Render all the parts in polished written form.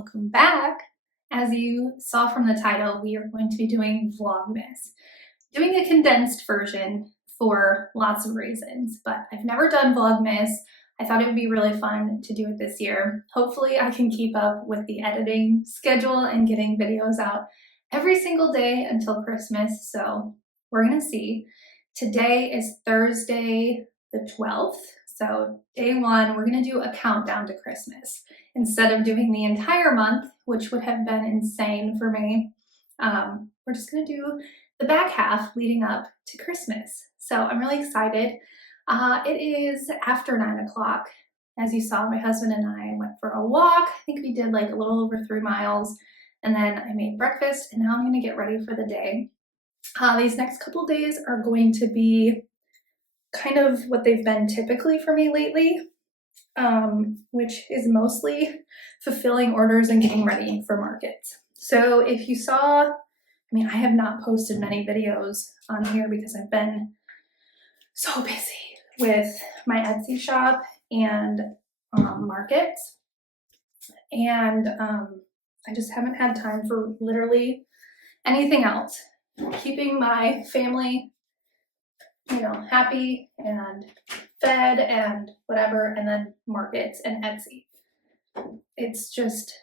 welcome back. As you saw from the title, we are going to be doing Vlogmas. Doing a condensed version for lots of reasons, but I've never done Vlogmas. I thought it would be really fun to do it this year. Hopefully I can keep up with the editing schedule and getting videos out every single day until Christmas, so we're gonna see. Today is Thursday the 12th, so day one, we're gonna do a countdown to Christmas. Instead of doing the entire month, which would have been insane for me, we're just gonna do the back half leading up to Christmas. So I'm really excited. It is after 9 o'clock. As you saw, my husband and I went for a walk. I think we did like a little over 3 miles, and then I made breakfast, and now I'm gonna get ready for the day. These next couple days are going to be kind of what they've been typically for me lately, which is mostly fulfilling orders and getting ready for markets. So if you saw, I have not posted many videos on here because I've been so busy with my Etsy shop and markets, and I just haven't had time for literally anything else. Keeping my family, happy and fed and whatever, and then markets and Etsy. It's just,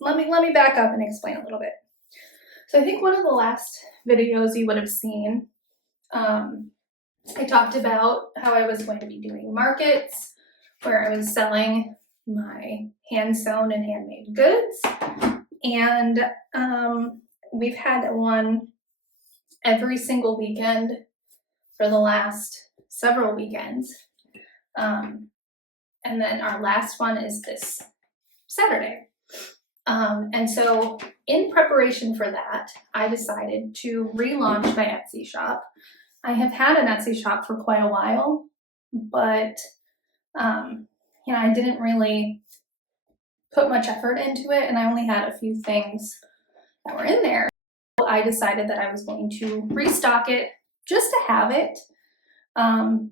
let me back up and explain a little bit. So I think one of the last videos you would have seen, I talked about how I was going to be doing markets where I was selling my hand sewn and handmade goods, and we've had one every single weekend for the last several weekends. And then our last one is this Saturday. And so in preparation for that, I decided to relaunch my Etsy shop. I have had an Etsy shop for quite a while, but I didn't really put much effort into it, and I only had a few things that were in there. So I decided that I was going to restock it just to have it. And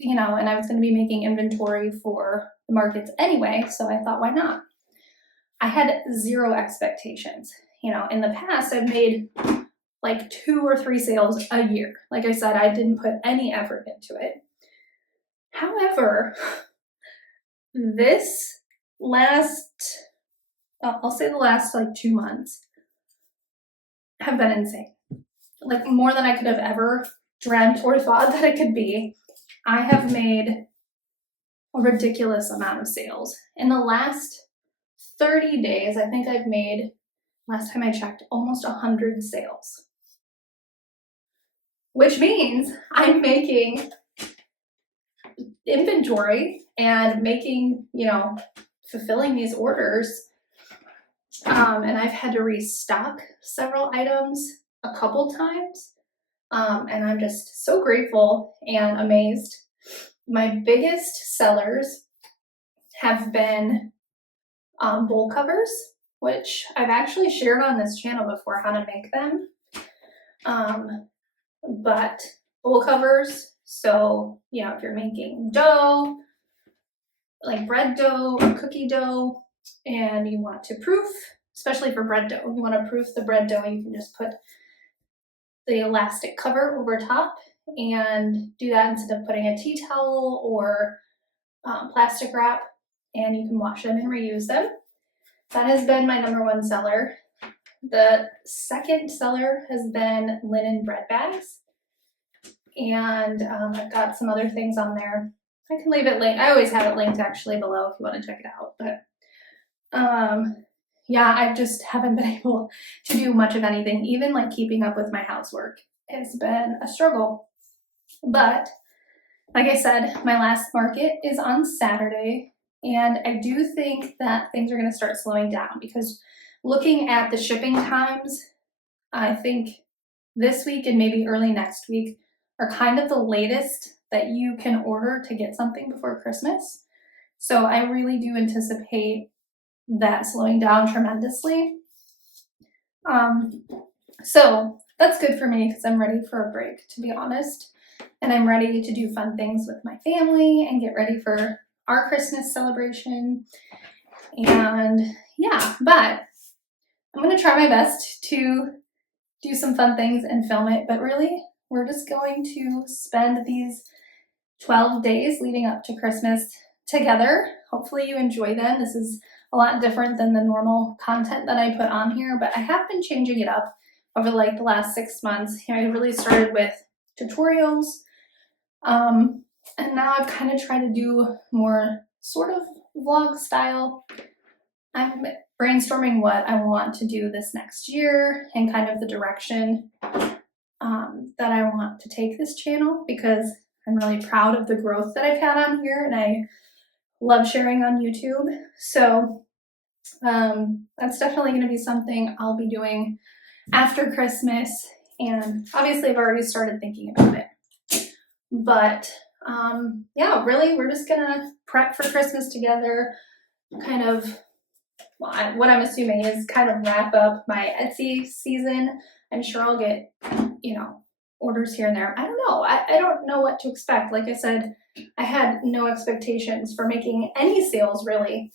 I was going to be making inventory for the markets anyway, so I thought, why not? I had zero expectations. In the past, I've made like 2 or 3 sales a year. Like I said, I didn't put any effort into it. However, this I'll say the last like 2 months have been insane. Like more than I could have ever dreamt or thought that it could be. I have made a ridiculous amount of sales. In the last 30 days, I think I've made, last time I checked, almost 100 sales. Which means I'm making inventory and making, fulfilling these orders. And I've had to restock several items a couple times. And I'm just so grateful and amazed. My biggest sellers have been bowl covers, which I've actually shared on this channel before how to make them. But bowl covers, so if you're making dough, like bread dough or cookie dough, and you want to proof, especially for bread dough, you want to proof the bread dough, you can just put the elastic cover over top and do that instead of putting a tea towel or plastic wrap, and you can wash them and reuse them. That has been my #1 seller. The second seller has been linen bread bags, and I've got some other things on there. I can leave it linked. I always have it linked actually below if you want to check it out. But I just haven't been able to do much of anything. Even like keeping up with my housework has been a struggle. But like I said, my last market is on Saturday, and I do think that things are going to start slowing down because looking at the shipping times, I think this week and maybe early next week are kind of the latest that you can order to get something before Christmas. So I really do anticipate that slowing down tremendously. So that's good for me because I'm ready for a break, to be honest. And I'm ready to do fun things with my family and get ready for our Christmas celebration. And yeah, but I'm gonna try my best to do some fun things and film it, but really, we're just going to spend these 12 days leading up to Christmas together. Hopefully you enjoy them. This is a lot different than the normal content that I put on here, but I have been changing it up over like the last 6 months. I really started with tutorials, and now I've kind of tried to do more sort of vlog style. I'm brainstorming what I want to do this next year and kind of the direction that I want to take this channel, because I'm really proud of the growth that I've had on here and I love sharing on YouTube. So that's definitely going to be something I'll be doing after Christmas, and obviously I've already started thinking about it. But yeah, really we're just gonna prep for Christmas together, kind of, well, what I'm assuming is kind of wrap up my Etsy season. I'm sure I'll get, you know, orders here and there. I don't know. I don't know what to expect. Like I said, I had no expectations for making any sales really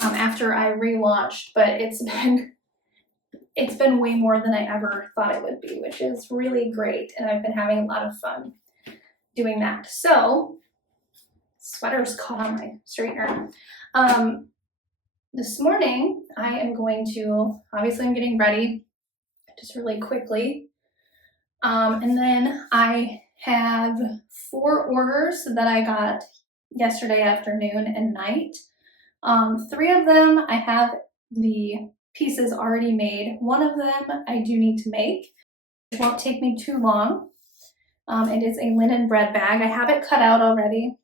after I relaunched, but it's been way more than I ever thought it would be, which is really great, and I've been having a lot of fun doing that. So, sweater's caught on my straightener. This morning, I am going to, obviously I'm getting ready just really quickly. And then I have 4 orders that I got yesterday afternoon and night. 3 of them I have the pieces already made. 1 of them I do need to make. It won't take me too long. It is a linen bread bag. I have it cut out already.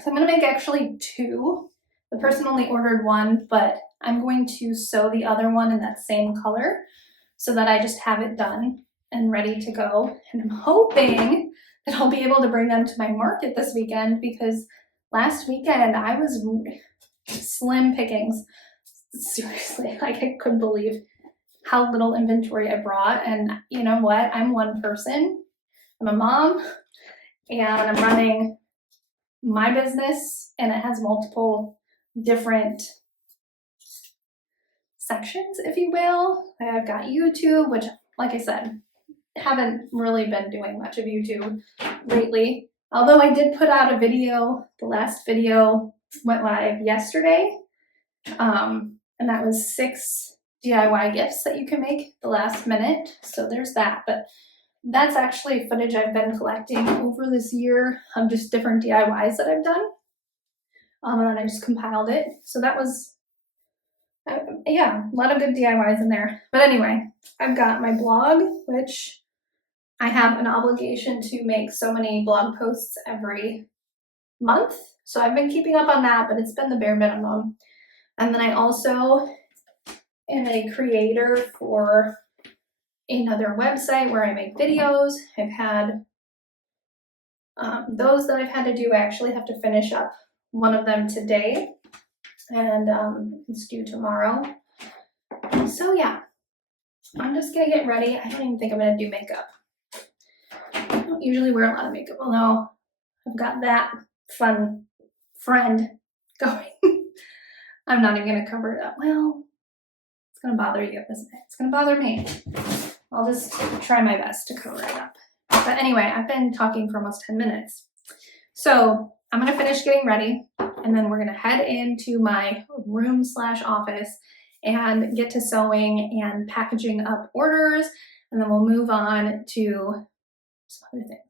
So I'm gonna make actually 2. The person only ordered 1, but I'm going to sew the other one in that same color so that I just have it done and ready to go. And I'm hoping that I'll be able to bring them to my market this weekend, because last weekend I was slim pickings. Seriously, like I couldn't believe how little inventory I brought. And you know what? I'm one person. I'm a mom and I'm running my business, and it has multiple different sections, if you will. I've got YouTube, which, like I said, haven't really been doing much of YouTube lately. Although I did put out a video, the last video went live yesterday, and that was 6 DIY gifts that you can make the last minute. So there's that, but that's actually footage I've been collecting over this year of just different DIYs that I've done. And then I just compiled it. So that was, yeah, a lot of good DIYs in there. But anyway, I've got my blog, which I have an obligation to make so many blog posts every month. So I've been keeping up on that, but it's been the bare minimum. And then I also am a creator for another website where I make videos. I've had those that I've had to do. I actually have to finish up one of them today, and it's due tomorrow. So yeah, I'm just gonna get ready. I don't even think I'm gonna do makeup. I don't usually wear a lot of makeup, although I've got that fun friend going. I'm not even gonna cover it up. Well, it's gonna bother you, isn't it? It's gonna bother me. I'll just try my best to cover it up. But anyway, I've been talking for almost 10 minutes. So I'm gonna finish getting ready, and then we're gonna head into my room/office and get to sewing and packaging up orders, and then we'll move on to some other things.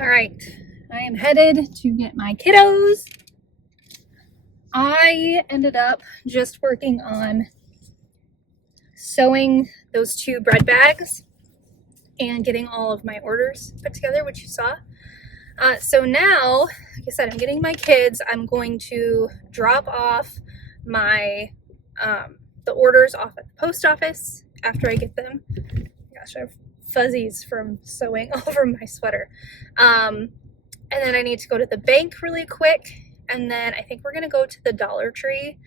All right, I am headed to get my kiddos. I ended up just working on sewing those 2 bread bags and getting all of my orders put together, which you saw. So now, like I said, I'm getting my kids. I'm going to drop off my the orders off at the post office after I get them. Gosh, I have fuzzies from sewing all over my sweater. And then I need to go to the bank really quick. And then I think we're gonna go to the Dollar Tree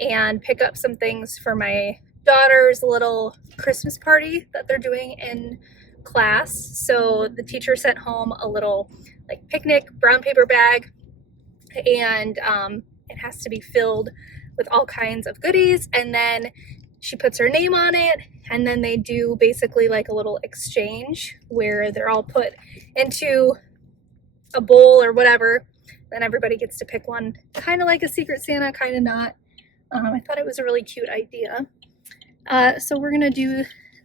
and pick up some things for my daughter's little Christmas party that they're doing in class. So the teacher sent home a little like picnic brown paper bag, and it has to be filled with all kinds of goodies, and then she puts her name on it, and then they do basically like a little exchange where they're all put into a bowl or whatever. Then everybody gets to pick one, kind of like a Secret Santa, kind of not. I thought it was a really cute idea. So we're gonna do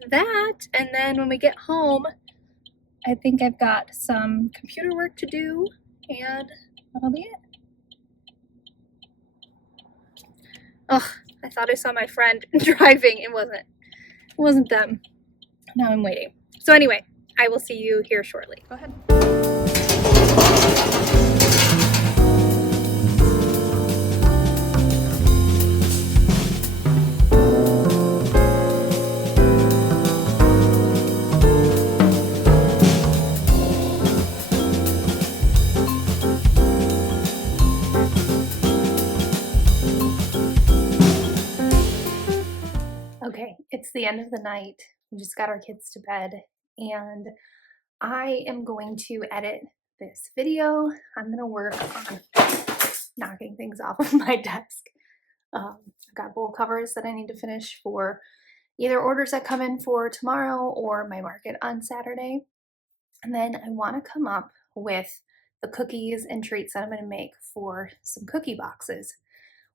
that, and then when we get home, I think I've got some computer work to do, and that'll be it. Oh, I thought I saw my friend driving. It wasn't them. Now I'm waiting. So anyway, I will see you here shortly. Go ahead. Okay, it's the end of the night. We just got our kids to bed, and I am going to edit this video. I'm going to work on knocking things off of my desk. I've got bowl covers that I need to finish for either orders that come in for tomorrow or my market on Saturday. And then I want to come up with the cookies and treats that I'm going to make for some cookie boxes,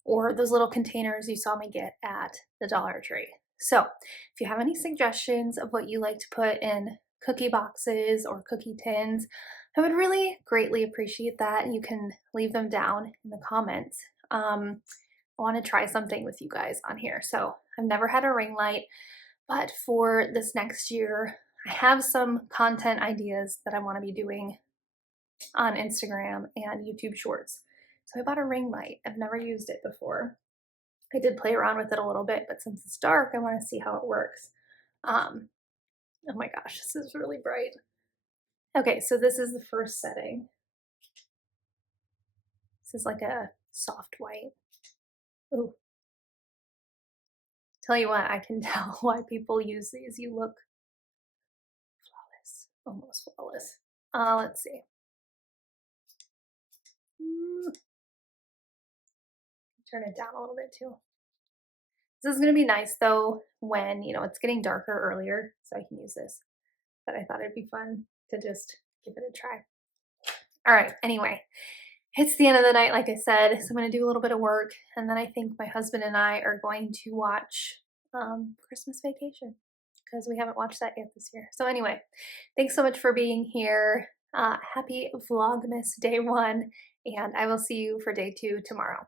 or those little containers you saw me get at the Dollar Tree. So if you have any suggestions of what you like to put in cookie boxes or cookie tins, I would really greatly appreciate that. You can leave them down in the comments. I want to try something with you guys on here. So I've never had a ring light, but for this next year, I have some content ideas that I want to be doing on Instagram and YouTube Shorts. So I bought a ring light. I've never used it before. I did play around with it a little bit, but since it's dark, I want to see how it works. Oh my gosh, this is really bright. Okay, so this is the first setting. This is like a soft white. Ooh. Tell you what, I can tell why people use these. You look flawless, almost flawless. Let's see. Turn it down a little bit too. This is going to be nice though when, it's getting darker earlier, so I can use this. But I thought it'd be fun to just give it a try. All right, anyway, it's the end of the night, like I said, so I'm going to do a little bit of work, and then I think my husband and I are going to watch Christmas Vacation, because we haven't watched that yet this year. So anyway, thanks so much for being here. Happy Vlogmas Day 1, and I will see you for Day 2 tomorrow.